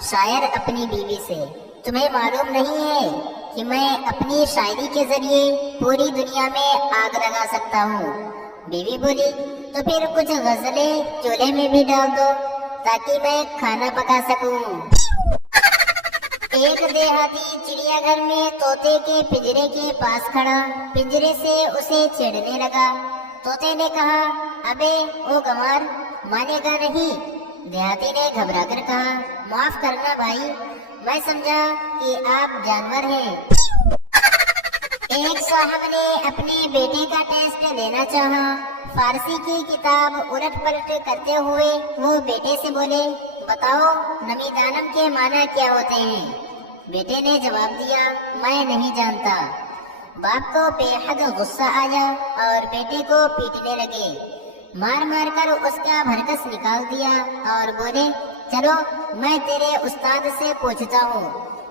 شاعر اپنی بیوی سے، تمہیں معلوم نہیں ہے کہ میں اپنی شاعری کے ذریعے پوری دنیا میں آگ لگا سکتا ہوں؟ بیوی بولی، تو پھر کچھ غزلیں چولہے میں بھی ڈال دو تاکہ میں کھانا پکا سکوں۔ ایک دیہاتی چڑیا گھر میں طوطے کے پنجرے کے پاس کھڑا پنجرے سے اسے چھیڑنے لگا۔ طوطے نے کہا، ابے او گنوار، مانے گا نہیں؟ دیہاتی نے گھبرا کر کہا، معاف کرنا بھائی، میں سمجھا کہ آپ جانور ہیں۔ ایک صاحب نے اپنے بیٹے کا ٹیسٹ لینا چاہا۔ فارسی کی کتاب الٹ پلٹ کرتے ہوئے وہ بیٹے سے بولے، بتاؤ نمیدانم کے معنی کیا ہوتے ہیں؟ بیٹے نے جواب دیا، میں نہیں جانتا۔ باپ کو بے حد غصہ آیا اور بیٹے کو پیٹنے لگے، مار مار کر اس کا بھرکس نکال دیا اور بولے، چلو میں تیرے استاد سے پوچھتا ہوں،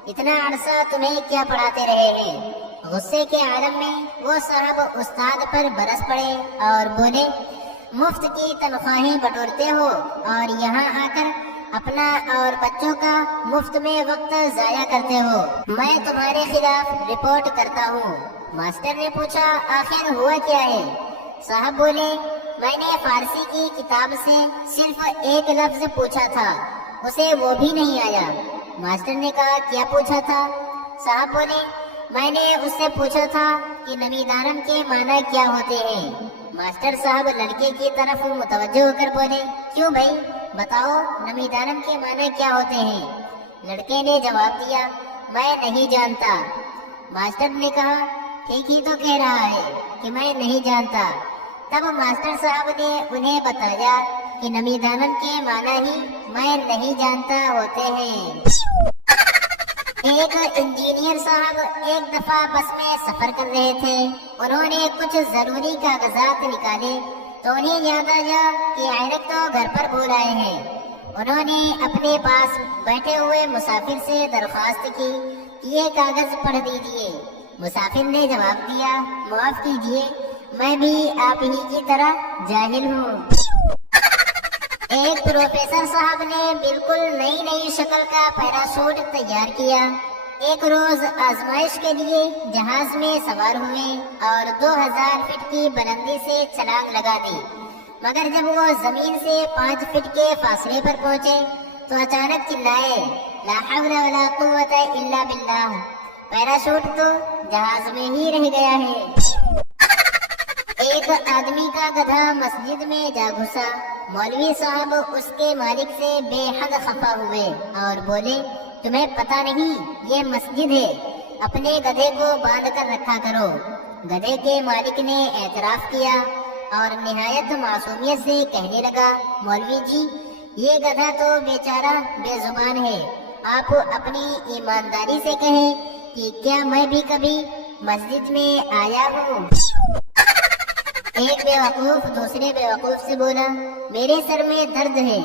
اتنا عرصہ تمہیں کیا پڑھاتے رہے ہیں؟ غصے کے عالم میں وہ صاحب استاد پر برس پڑے اور بولے، مفت کی تنخواہیں بٹورتے ہو اور یہاں آ کر اپنا اور بچوں کا مفت میں وقت ضائع کرتے ہو، میں تمہارے خلاف رپورٹ کرتا ہوں۔ ماسٹر نے پوچھا، آخر ہوا کیا ہے؟ صاحب بولے، میں نے فارسی کی کتاب سے صرف ایک لفظ پوچھا تھا، اسے وہ بھی نہیں آیا۔ ماسٹر نے کہا، کیا پوچھا تھا؟ صاحب بولے، میں نے اس سے پوچھا تھا کہ نمیدانم کے معنی کیا ہوتے ہیں۔ ماسٹر صاحب لڑکے کی طرف متوجہ ہو کر بولے، کیوں بھائی، بتاؤ نمیدانم کے معنی کیا ہوتے ہیں؟ لڑکے نے جواب دیا، میں نہیں جانتا۔ ماسٹر نے کہا، ٹھیک ہی تو کہہ رہا ہے کہ میں نہیں جانتا۔ تب ماسٹر صاحب نے انہیں بتایا کہ نمیدانم کے معنی ہی میں نہیں جانتا ہوتے ہیں۔ ایک انجینئر صاحب ایک دفعہ بس میں سفر کر رہے تھے، انہوں نے کچھ ضروری کاغذات نکالے تو انہیں یاد آیا کہ عینک تو گھر پر بھول آئے ہیں۔ انہوں نے اپنے پاس بیٹھے ہوئے مسافر سے درخواست کی کہ یہ کاغذ پڑھ دیجئے۔ مسافر نے جواب دیا، معاف کیجئے، میں بھی آپ ہی کی طرح جاہل ہوں۔ ایک پروفیسر صاحب نے بالکل نئی شکل کا پیراشوٹ تیار کیا۔ ایک روز آزمائش کے لیے جہاز میں سوار ہوئے اور 2000 فٹ کی بلندی سے چھلانگ لگا دی، مگر جب وہ زمین سے 5 فٹ کے فاصلے پر پہنچے تو اچانک چلائے، لا حول ولا قوت الا باللہ، پیراشوٹ تو جہاز میں ہی رہ گیا ہے۔ ایک آدمی کا گدھا مسجد میں جا گھسا، مولوی صاحب اس کے مالک سے بے حد خفا ہوئے اور بولے، تمہیں پتہ نہیں یہ مسجد ہے، اپنے گدھے کو باندھ کر رکھا کرو۔ گدھے کے مالک نے اعتراف کیا اور نہایت معصومیت سے کہنے لگا، مولوی جی، یہ گدھا تو بیچارہ بے زبان ہے، آپ اپنی ایمانداری سے کہیں کہ کیا میں بھی کبھی مسجد میں آیا ہوں؟ ایک بیوقوف دوسرے بیوقوف سے بولا، میرے سر میں درد ہے۔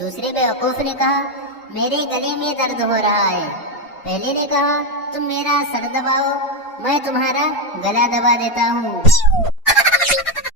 دوسرے بیوقوف نے کہا، میرے گلے میں درد ہو رہا ہے۔ پہلے نے کہا، تم میرا سر دباؤ، میں تمہارا گلا دبا دیتا ہوں۔